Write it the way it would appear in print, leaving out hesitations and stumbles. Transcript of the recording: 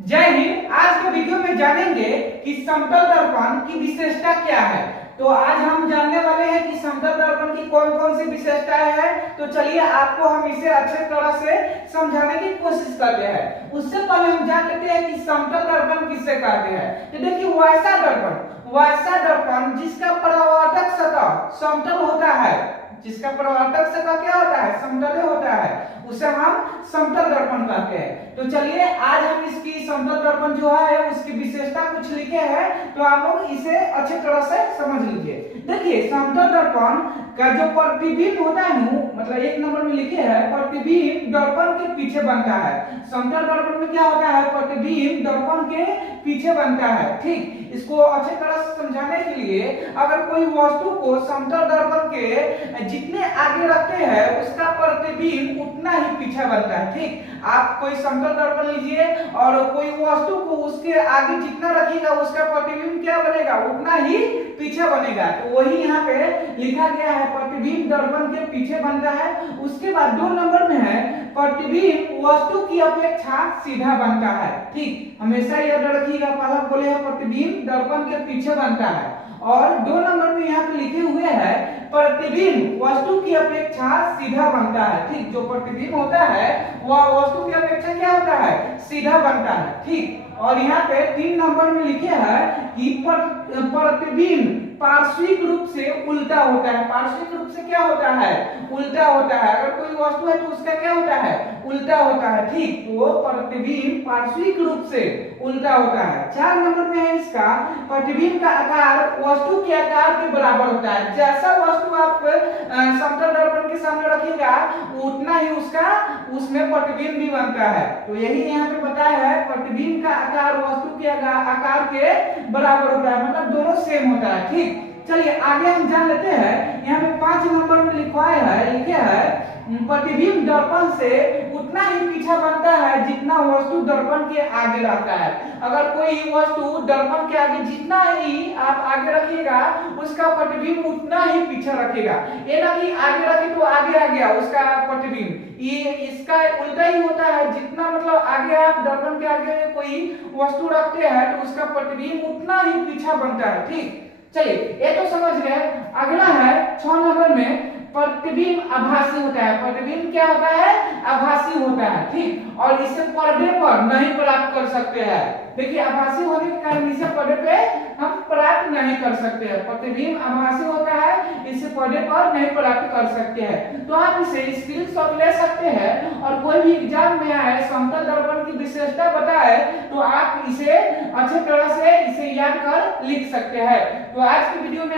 जय हिंद। आज के वीडियो में जानेंगे कि समतल दर्पण की विशेषता क्या है। तो आज हम जानने वाले हैं कि समतल दर्पण की कौन कौन सी विशेषताएं हैं। तो चलिए आपको हम इसे अच्छे तरह से समझाने की कोशिश करते हैं। उससे पहले हम जान लेते हैं कि समतल दर्पण किससे कहते हैं। तो देखिए वैसा दर्पण जिसका परावर्तक सतह समतल होता है, जिसका परावर्तक सतह क्या होता है, समतल होता है, उसे हम समतल दर्पण कहते हैं। तो चलिए आज हम इसकी समतल दर्पण जो है उसकी विशेषता कुछ लिखे हैं, तो आप लोग इसे अच्छे तरह से समझ लीजिए। देखिए समतल दर्पण का जो प्रतिबिंब होता है ना, मतलब एक नंबर में लिखे है प्रतिबिंब दर्पण के पीछे बनता है। समतल दर्पण में क्या होता है, प्रतिबिंब दर्पण के पीछे बनता है। ठीक, इसको अच्छे तरह से समझाने के लिए अगर कोई वस्तु को समतल दर्पण के जितने आगे रखते हैं उसका प्रतिबिंब उतना ही पीछे बनता है। ठीक, आप कोई समतल दर्पण लीजिए और कोई वस्तु को उसके आगे जितना रखिएगा उसका प्रतिबिंब क्या बनेगा, उतना ही पीछे बनेगा। तो वही यहाँ पे लिखा गया है प्रतिबिंब दर्पण के पीछे बनता है। उसके बाद 2 नंबर में है प्रतिबिंब वस्तु की अपेक्षा सीधा बनता है। ठीक, हमेशा याद रखिएगा, पहला बोले हैं प्रतिबिंब दर्पण के पीछे बनता है, और 2 नंबर में यहाँ पे लिखे हुए हैं प्रतिबिंब वस्तु की अपेक्षा सीधा बनता है। ठीक, जो प्रतिबिंब होता है वह वस्तु की अपेक्षा क्या होता है, सीधा बनता है। ठीक, और यहाँ पे 3 नंबर में लिखे हैं कि प्रतिबिंब पार्श्विक रूप से उल्टा होता है। पार्श्विक रूप से क्या होता है, उल्टा होता है। अगर कोई वस्तु है तो उसका क्या होता है, उल्टा होता है। ठीक, तो प्रतिबिंब पार्श्विक रूप से उल्टा होता है। 4 नंबर में है इसका प्रतिबिंब का आकार वस्तु के आकार के बराबर होता है। जैसा वस्तु आप समतल दर्पण के सामने रखिएगा उतना ही उसमें प्रतिबिंब भी बनता है। तो यही यहाँ पे बताया है प्रतिबिंब का आकार वस्तु के आकार के बराबर होता है, मतलब दोनों सेम होता है। ठीक, चलिए आगे हम जान लेते हैं। यहाँ पे 5 नंबर में लिखे है प्रतिबिंब दर्पण से उतना ही पीछा बनता है जितना वस्तु दर्पण के आगे रहता है। अगर कोई वस्तु दर्पण के आगे जितना ही आप आगे रखिएगा उसका प्रतिबिंब उतना ही पीछे रखेगा। ये ना कि आगे रखे तो आगे आ गया उसका प्रतिबिंब, ये इसका उल्टा ही होता है। जितना मतलब आगे आप दर्पण के आगे कोई वस्तु रखते हैं तो उसका प्रतिबिंब उतना ही पीछा बनता है। ठीक, चलिए ये तो समझ गए। अगला है 6 नंबर में प्रतिबिंब आभासी होता है। प्रतिबिंब क्या होता है, आभासी होता है। ठीक, और इसे पर्दे पर नहीं प्राप्त कर सकते हैं। देखिए आभासी होने के कारण इसे पर्दे पे हम प्राप्त नहीं कर सकते हैं। प्रतिबिंब आभासी होता है, इसे पर्दे पर नहीं प्राप्त कर सकते हैं। तो आप इसे स्क्रीनशॉट ले सकते हैं और कोई भी एग्जाम में आए समतल दर्पण की विशेषता बताए तो आप इसे अच्छे तरह से इसे याद कर लिख सकते हैं। तो आज की वीडियो में